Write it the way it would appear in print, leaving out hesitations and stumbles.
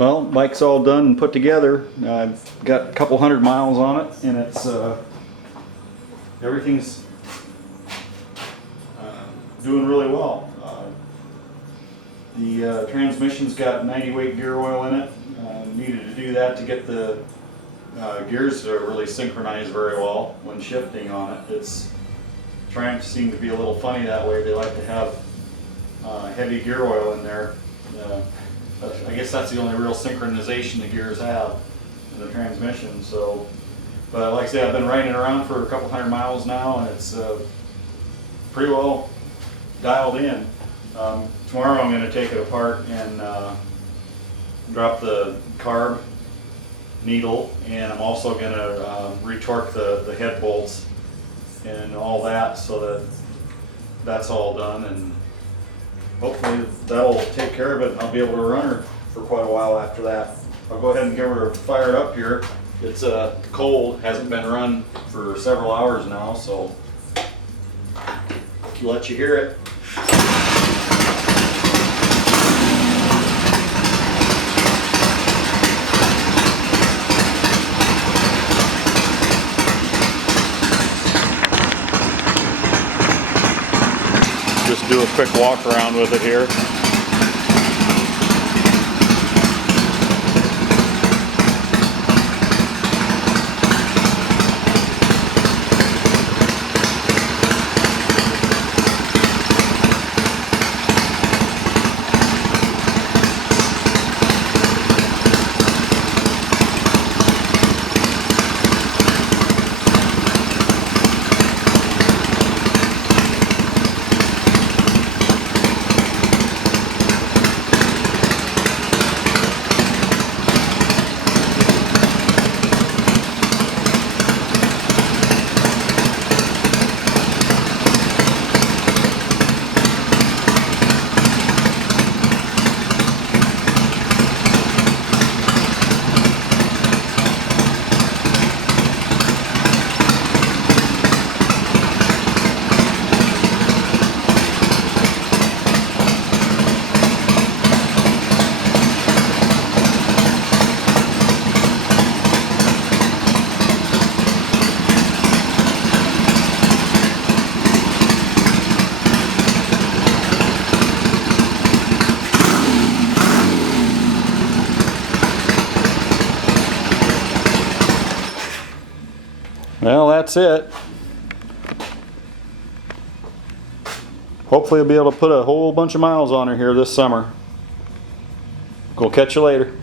Well, bike's all done and put together. I've got a couple hundred miles on it, and it's everything's doing really well. The transmission's got 90 weight gear oil in it. Needed to do that to get the gears to really synchronize very well when shifting on it. It's Triumphs seem to be a little funny that way. They like to have heavy gear oil in there. I guess that's the only real synchronization the gears have in the transmission. So, but like I say, I've been riding it around for a couple hundred miles now, and it's pretty well dialed in. Tomorrow I'm going to take it apart and drop the carb needle, and I'm also going to retorque the head bolts and all that, so that that's all done, and hopefully that'll take care of it, and I'll be able to run her for quite a while after that. I'll go ahead and get her fired up here. It's cold, hasn't been run for several hours now, so I'll let you hear it. Just do a quick walk around with it here. Well, that's it. Hopefully I'll be able to put a whole bunch of miles on her here this summer. We'll catch you later.